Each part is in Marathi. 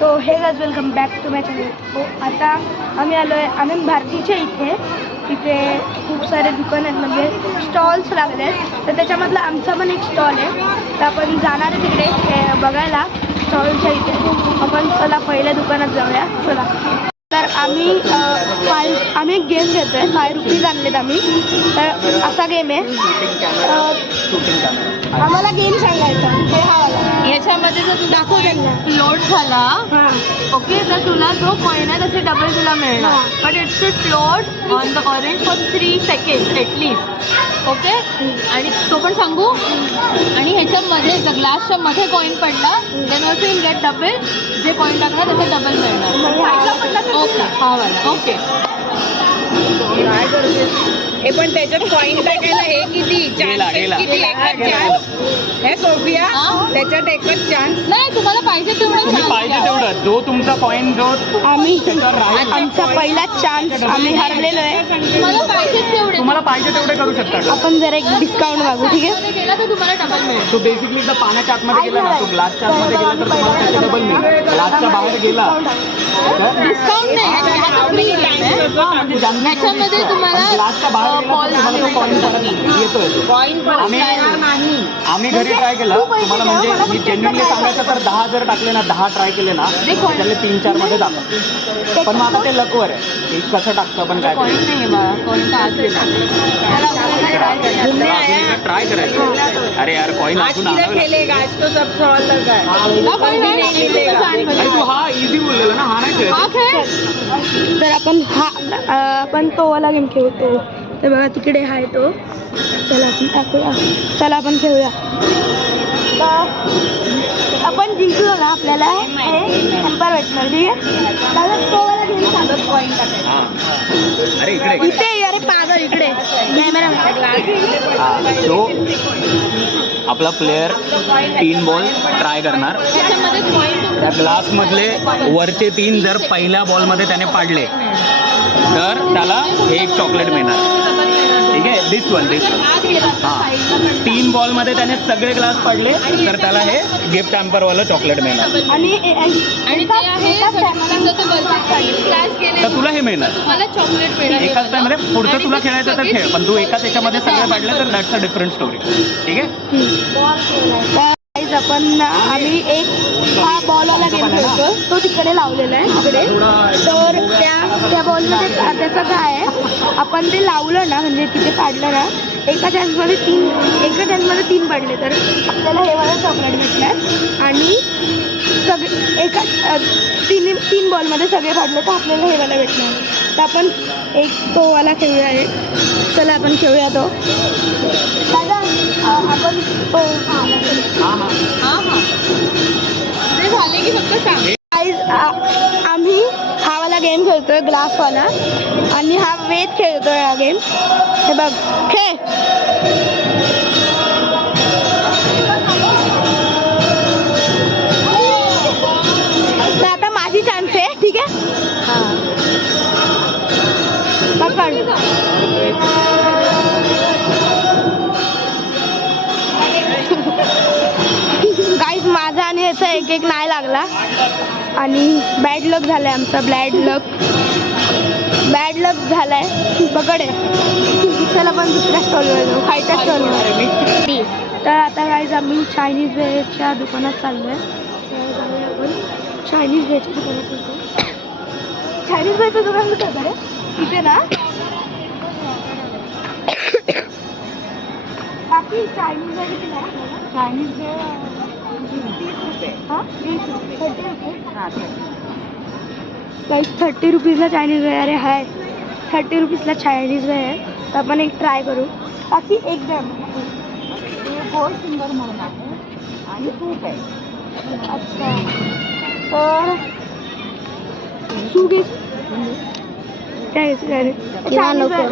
तो हे guys welcome back to my channel. तो आता आम्ही आलो आहे आनंद भारतीच्या इथे खूप सारे दुकान आहेत, म्हणजे स्टॉल्स लागले आहेत। तर त्याच्यामधला आमचा पण एक स्टॉल आहे, तर आपण जाणार आहे तिकडे बघायला स्टॉलच्या इथे। आपण चला पहिल्या दुकानात जाऊया चला। तर आम्ही एक गेम घेतो आहे, 5 रुपीज आणलेत आम्ही। तर असा गेम आहे, आम्हाला गेम सांगायचा हे हा वाला। याच्यामध्ये जर तुझा दाखव त्यांना फ्लोट झाला ओके तर तुला जो कॉइन आहे तसे डबल तुला मिळणार, but it should float on the orange for 3 second at least okay. आणि तो पण सांगू, आणि ह्याच्यामध्ये जर ग्लासच्या मध्ये कॉइन पडला then also will get double, जे कॉइन टाकणार त्याचे डबल मिळणार ओके। हा वाला ओके। हे पण त्याच्यात कॉइन टाकायला हे किती चान्सेस किती एकच चान्स हे सोफिया त्याच्यात एकच चान्स नाही, तुम्हाला पाहिजे तेवढं पाहिजे तेवढं जो तुमचा कॉइन जो आम्ही आमचा पहिला चान्स आम्ही हरलेलो आहे। तुम्हाला पाहिजे तेवढे तुम्हाला पाहिजे तेवढे करू शकता। आपण जरा एक डिस्काउंट मागू, ठीक आहे? गेला तर तुम्हाला डबल मिळेल। तो बेसिकली एकदा पाण्याच्या आतमध्ये गेला ना, तो ग्लासच्या आतमध्ये गेला तर तुम्हाला त्याचे डबल मिळेल। ग्लासच्या बाहेर गेला डिस्काउंट नाही, हा फ्री गेम आहे। ह्याच्यामध्ये तुम्हाला ग्लासच्या बाहेर गेला तर तुम्हाला तो कॉइन येतोय। आम्ही घरी ट्राय केलं, तुम्हाला म्हणजे मी जेन्युइनली सांगायचं तर 10 जर टाकले ना, 10 ट्राय केले ना त्यातले 3-4 मध्ये जातात। पण मग आता ते लकवर आहे की कसं टाकतं पण काय कॉइन नाही बा, कॉइन तर आज ट्राय करायचं। अरे यार कॉइन खेलेगा आज तो सब सवाल लगा अरे तू हा इझी बोललेला ना, हा नाही खेळत। तर आपण तो वाला गेम खेळतो, तर बघा तिकडे आहे तो। चला आपण टाकूया, चला आपण खेळूया। आपण जिंकलो ना आपल्याला हे हॅम्पर भेटणार, ठीक आहे? दादा तो वाला गेम सांगत कॉइन टाकायचा। अरे इकडे इथे अरे पागल इकडे कॅमेरा तो आपला प्लेयर 3 बॉल ट्राय करणार। ह्याच्यामध्ये कॉइन त्या ग्लासमधले वरचे 3 जर पहिल्या बॉलमध्ये त्याने पाडले तर त्याला हे एक चॉकलेट मिळणार, ठीक आहे? दिस वन हां 3 बॉलमध्ये त्याने सगळे ग्लास पाडले तर त्याला हे गिफ्ट हॅम्परवालं चॉकलेट मिळणार। आणि ते आहे तर तुला हे मिळणार मला चॉकलेट मिळणार एकाच टाइममध्ये। पुढचं तुला खेळायचं तर खेळ, पण तू एकाच याच्यामध्ये सगळे पाडले तर दॅट्स अ डिफरंट स्टोरी, ठीक आहे? आम्ही एक हा बॉलवाला गेम खेळतो, तो तिकडे लावलेला आहे तिकडे। तर त्या बॉलमध्ये त्याचं काय आहे, आपण ते लावलं ना, म्हणजे तिथे पाडलं ना, एका चान्समध्ये 3 पडले तर आपल्याला हे वाला चॉकलेट भेटणार। आणि एका 3 बॉलमध्ये सगळे पाडले तर आपल्याला हे वाला भेटणार। तर आपण एक तो वाला खेळूया आहे, चला आपण खेळूया तो। दादा आपण ते झाले की फक्त सांग। आम्ही हा वाला गेम खेळतोय ग्लासवाला, आणि हा वेद खेळतोय हा गेम। हे बघ खेळ। तर आता माझी चान्स आहे, ठीक आहे? पकड। गाईज माझा आणि याचा एक नाही लागला, आणि बॅड लक झालाय आमचा, बॅड लक झालाय। पकड आहे, चला आपण दुसऱ्या स्टॉलवर जाऊ, खायच्या स्टॉलवर। तर आता गाईज आम्ही चायनीज वेच्या दुकानात चाललो आहे। आपण चायनीज वेच्या दुकानात चालतो, चायनीज वेचं दुकान कुठं आहे तिथे ना? बाकी चायनीज वे किती नाही? चायनीज वे 30 रुपये। हां 30 रुपये, 30 रुपये। हां 30 रुपीजला चायनीज वे। अरे हाय 30 रुपीजला चायनीज वे आहे, तर आपण एक ट्राय करू। बाकी एक द्या, गोड सुंदर म्हणून आहे आणि सूप आहे। अच्छा तर सूप घे काय नको।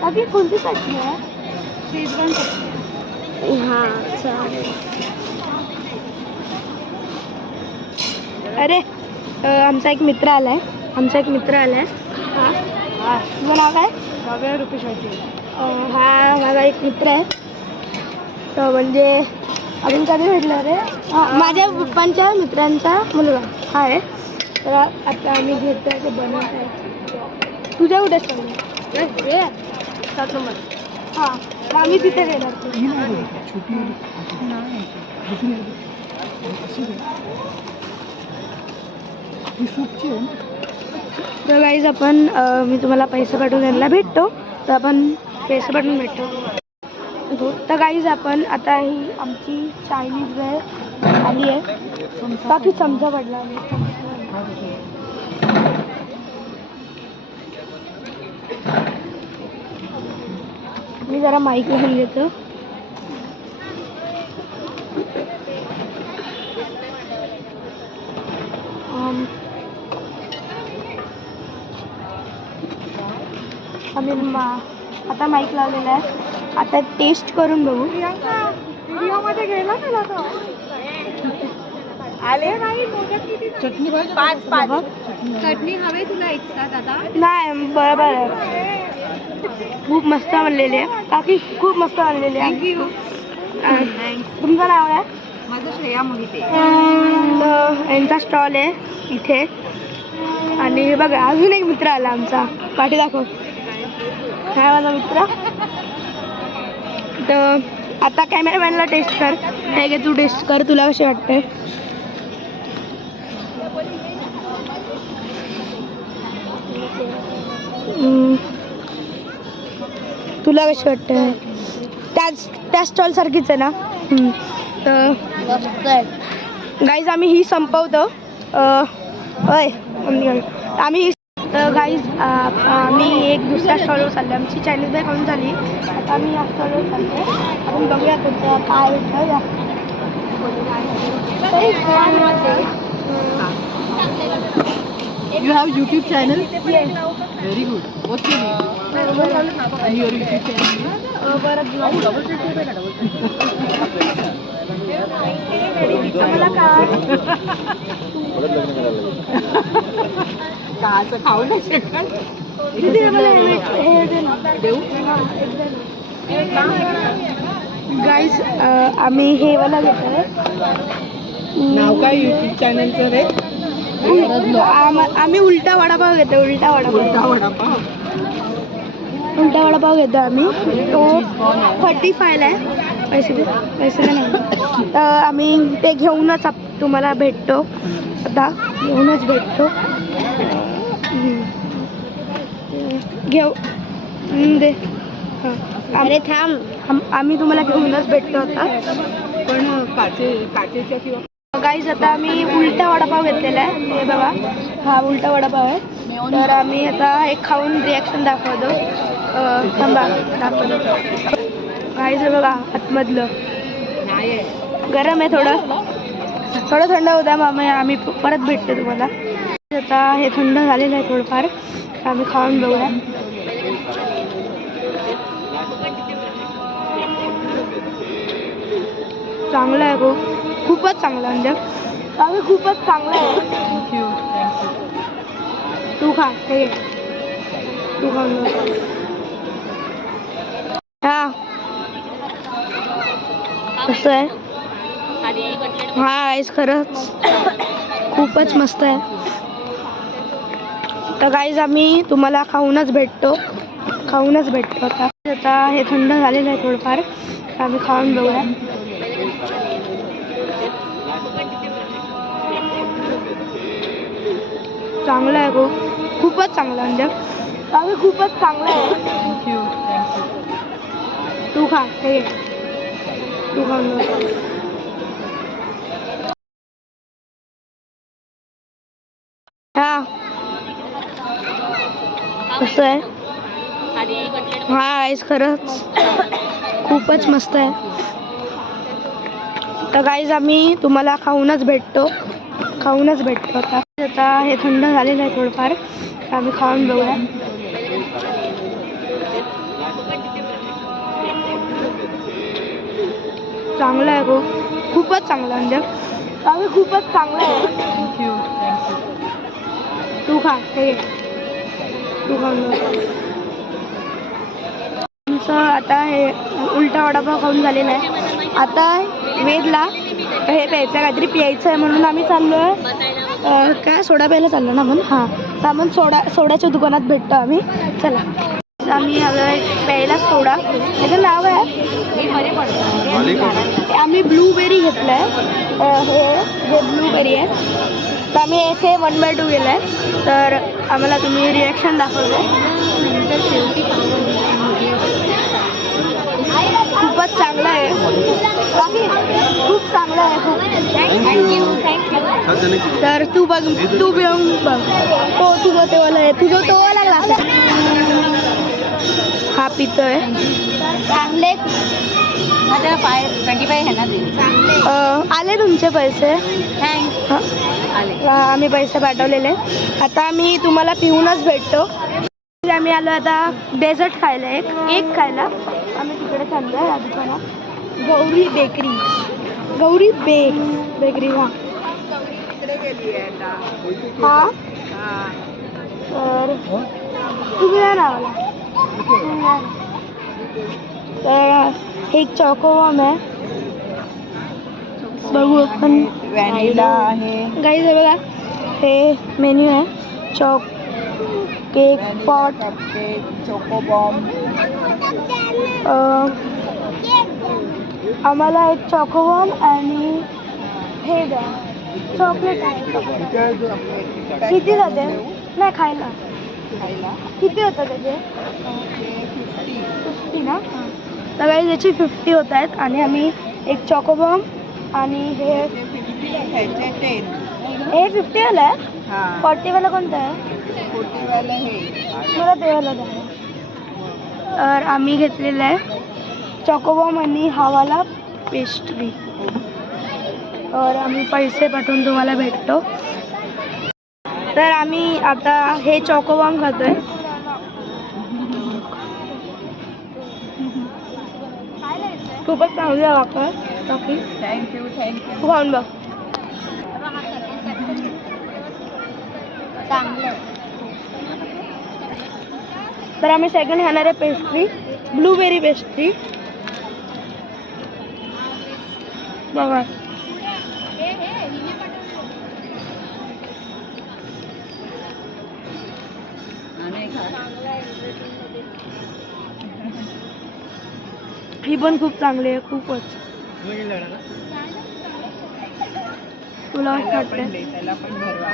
बाकी कोणती चटणी आहे? शेजवान चटणी। हां चालेल। अरे आमचा एक मित्र आलाय, हां तुझं नाव काय? ₹100 हा माझा एक मित्र आहे, तर म्हणजे अजून कधी भेटलं रे? माझ्या पप्पांच्या मित्रांचा मुलगा हा आहे. तर आता आम्ही घेतोय ते बनवत आहे. तुझ्या कुठे हे 7 नंबर. हां आम्ही तिथे गेलो. तर गाईज आपण मी तुम्हाला पैसे पाठवून यांना भेटतो. तर आपण पैसे पाठवून भेटतो. तर गाईज आपण आता ही आमची चायनीज वेळ आली आहे. बाकी चमचा पडला. मी जरा माईक घेऊन घेतो. आम्ही आता माईक लावलेला आहे. आता टेस्ट करून बघू. व्हिडिओमध्ये गेला ना तो आले नाही. चटणी 5 चटणी हवे तुला एक्स्ट्रा दादा? नाही बरोबर आहे. खूप मस्त बनलेली आहे काकी. खूप मस्त बनलेली आहे. तुमचं नाव आहे? माझं श्रेया मोहिते. यांचा स्टॉल आहे इथे. आणि बघा अजून एक मित्र आला आमचा. पाठी दाखव. हा माझा मित्र. तर आता कॅमेरामॅनला टेस्ट कर. हे घे तू टेस्ट कर. तुला कसे वाटते? तुला कशी वाटते? त्या स्टॉल सारखीच आहे ना? तर गाईज आम्ही ही संपवतो. आम्ही गाईज आम्ही एक दुसऱ्या स्टॉलवर चाललो. आमची चायनीज बॅग खाऊन झाली. आता आम्ही या स्टॉलवर चाललो. आपण बघूया कोणतं काय भेटतं. You have YouTube channel? Yes. Very good. What's your name? And your YouTube channel? परत का असं खाऊ नाही शकत? गाईज आम्ही हे वाला घेतोय. नाव काय YouTube चॅनलचं रे? आम्ही उलटा वडापाव घेतो. उलटा वडापाव घेतो आम्ही. तो 45 आहे. पैसे नाही. तर आम्ही ते घेऊनच तुम्हाला भेटतो. आता घेऊनच भेटतो. घेऊ दे. अरे थांब. आम्ही तुम्हाला घेऊनच भेटतो आता. पण काचेच्या किंवा गाईज आता आम्ही उलटा वडापाव घेतलेला आहे. हे बघा हा उलटा वडापाव आहे. तर आम्ही आता हे खाऊन रिॲक्शन दाखवतो. थांबा दाखवतो. गाईज हे बघा आतमधलं गरम आहे. थोडं थंड होता. मग आम्ही परत भेटतो तुम्हाला. आता हे थंड झालेलं आहे थोडंफार. आम्ही खाऊन बघूया. चांगलं आहे. खूपच चांगलं म्हणजे आम्ही खूपच चांगलं आहे. तू खा. हे तू खाऊन हा कसं आहे? हा गाईज खरंच खूपच मस्त आहे. तर गाईज आम्ही तुम्हाला खाऊनच भेटतो. आता हे थंड झालेलं आहे थोडंफार. आम्ही खाऊन बघूया. चांगलं आहे. खूपच चांगलं म्हणजे आम्ही खूपच चांगलं आहे. तू खा. हे तू खाऊन हा कसं आहे? हा गाईज खरंच खूपच मस्त आहे. तर गाईज आम्ही तुम्हाला खाऊनच भेटतो. आता हे थंड झालेलं आहे थोडंफार. आम्ही खाऊन बघूया. चांगलं आहे. खूपच चांगलं म्हणजे आम्ही खूपच चांगलं आहे. तू खा. हे तू खाऊन आमचं आता हे उलटा वडापाव खाऊन झालेला आहे. आता वेदला हे प्यायचं काहीतरी प्यायचं आहे म्हणून आम्ही चाललो आहे काय सोडा प्यायला चाललो ना आपण हां तर आपण सोड्याच्या दुकानात भेटतो आम्ही चला आम्ही प्यायला सोडा त्याचं नाव आहे आम्ही ब्लूबेरी घेतलं आहे हे ब्लूबेरी आहे तर आम्ही याचे 1/2 गेलं आहे तर आम्हाला तुम्ही रिॲक्शन दाखवतो खूपच चांगलं आहे खूप चांगलं आहे खूप थँक्यू तर तू बघ तू पिऊन बघ तो तुझं तेवाला आहे तुझं तोवाला ग्लास आहे हा पितोय चांगले माझ्या 25 आहे ना ते आले तुमचे पैसे थँक्स आले आम्ही पैसे पाठवलेले आता आम्ही तुम्हाला पिऊनच भेटतो आम्ही आलो आता डेझर्ट खायला एक खायला आम्ही तिकडे चाललो आहे या दुकानात गौरी बेकरी हां हां तर तुम्ही या नावाला तर एक चॉकोबॉम आहे बघू आपण व्हॅनिला आहे गाईज हे बघा हे मेन्यू आहे केक पॉट चोकोबॉम्ब आम्हाला एक चॉकोबॉम आणि हे द्या चॉकलेट आहे किती जाते नाही खायला किती होतं त्याचे 50 ना तर काही त्याची 50 होत आहेत आणि आम्ही एक चॉकोबॉम आणि हे 50 वाला आहे 40 वाला कोणतं आहे मला देवाला द्या तर आम्ही घेतलेलं आहे चॉकोबॉम आणि हावाला पेस्ट्री तर आम्ही पैसे पाठवून तुम्हाला भेटतो तर आम्ही आता हे चॉकोबॉम खातोय खूपच चांगलं वापर बाकी थँक्यू तू खाऊन बघ तर आम्ही सेकंड खाणार आहे पेस्ट्री ब्लूबेरी पेस्ट्री बघा ही पण खूप चांगली आहे खूपच तुला वाटतंय त्याला पण भरवा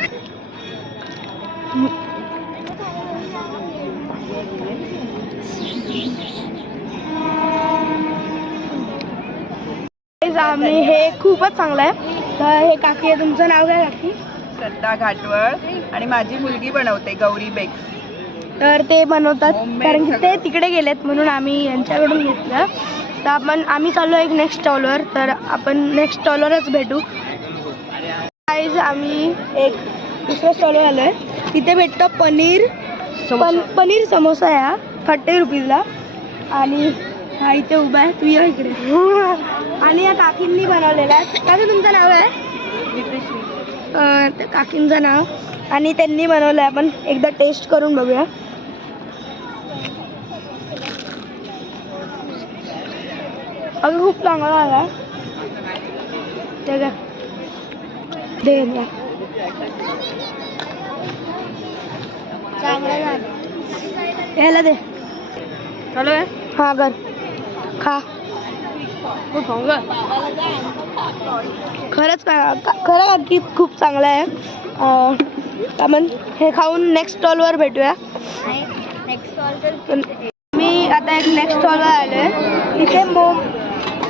आम्ही हे खूपच चांगलं आहे तर हे काकी आहे तुमचं नाव काय काकी श्रद्धा घाटवळ आणि माझी मुलगी बनवते गौरी बेक्स तर ते बनवतात Homemade कारण की ते सगळं. तिकडे गेलेत म्हणून आम्ही यांच्याकडून घेतलं तर आम्ही चाललो एक नेक्स्ट स्टॉलवर तर आपण नेक्स्ट स्टॉलवरच भेटू गाईज आम्ही एक दुसऱ्या स्टॉलवर आलो आहे तिथे भेटतं पनीर समोसा या 30 रुपीजला आणि हा इथे उभा आहे तू या इकडे आणि या काकींनी बनवलेला आहे काकी तुमचं नाव आहे त्या काकींचं नाव आणि त्यांनी बनवलं आहे आपण एकदा टेस्ट करून बघूया अगं खूप चांगला आला ते काय दे या चांगला झाला यायला दे चालू आहे हां कर खा खरंच खरं काकी खूप चांगलं आहे आपण हे खाऊन नेक्स्ट स्टॉलवर भेटूया मी आता एक नेक्स्ट स्टॉलवर आलो आहे तिथे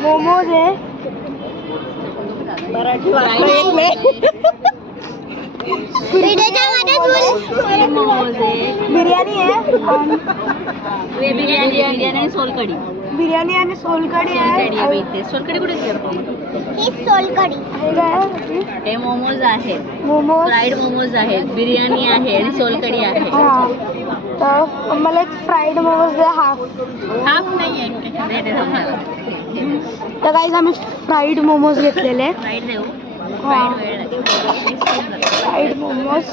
मोमोज आहे मराठी वाचता येत नाही बिर्याणी आहे बिर्याणी आणि सोलकढी बिर्याणी आणि सोलकढी आहे सोलकढी कुठे सोलकढी हे काय हे मोमोज आहेत मोमोज फ्राईड मोमोज आहेत बिर्याणी आहे आणि सोलकढी आहे हां तर मला एक फ्राईड मोमोज द्या हाफ हाफ नाही आहे तर काहीच आम्ही फ्राईड मोमोज घेतलेले फ्राईड देऊ हां वेळ लागेल फ्राईड मोमोज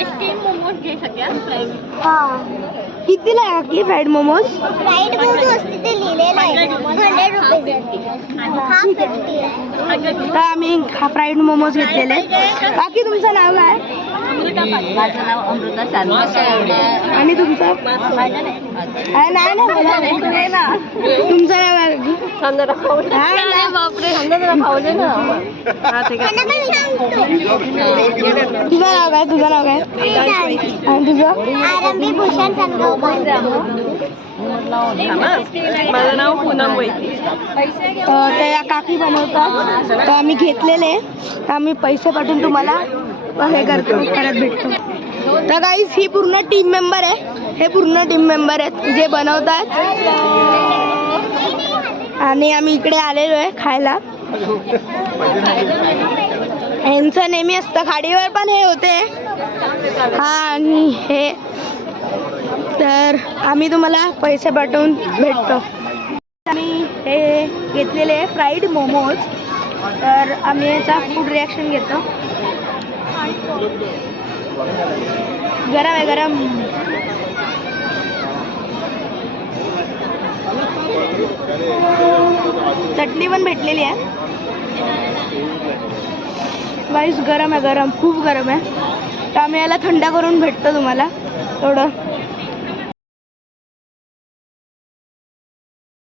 स्टीम मोमोज घे सगळ्या फ्राईड हां कितीला आहे काकी फ्राईड मोमोज? फ्राईड मोमोज तिथे लिहिलेलं आहे 100 रुपीज हा 50 आहे. तर आम्ही फ्राईड मोमोज घेतलेले. काकी तुमचं नाव काय? माझं नाव अमृता सारंग. आणि तुमचं? नाही ना बोला ना. तुमचं नाव काय काकी? बापरे खावले ना. त्यांना पण सांगतो. तुझं नाव काय? तुझं नाव काय? आणि तुझं? आरंभी भूषण संगोपाल. माझं नाव पूनम वैती. ते या काकी बनवतात. तर आम्ही घेतलेले. तर आम्ही पैसे पाठवून तुम्हाला हे करतो, परत भेटतो. तर गाईस ही पूर्ण टीम मेंबर आहे. हे पूर्ण टीम मेंबर आहेत जे बनवतात. आणि आम्ही इकडे आलेलो आहे खायला. यांचं नेहमी असतं. खाडीवर पण हे होते. हा आणि हे. तर आम्ही तुम्हाला पैसे पाठवून भेटतो. आम्ही हे घेतलेले आहे फ्राईड मोमोज. तर आम्ही याचा फूड रिॲक्शन घेतो. गरम आहे गरम. चटणी पण भेटलेली आहे. गाईस गरम आहे गरम, खूप गरम आहे. तर आम्ही याला थंड करून भेटतो तुम्हाला थोडं.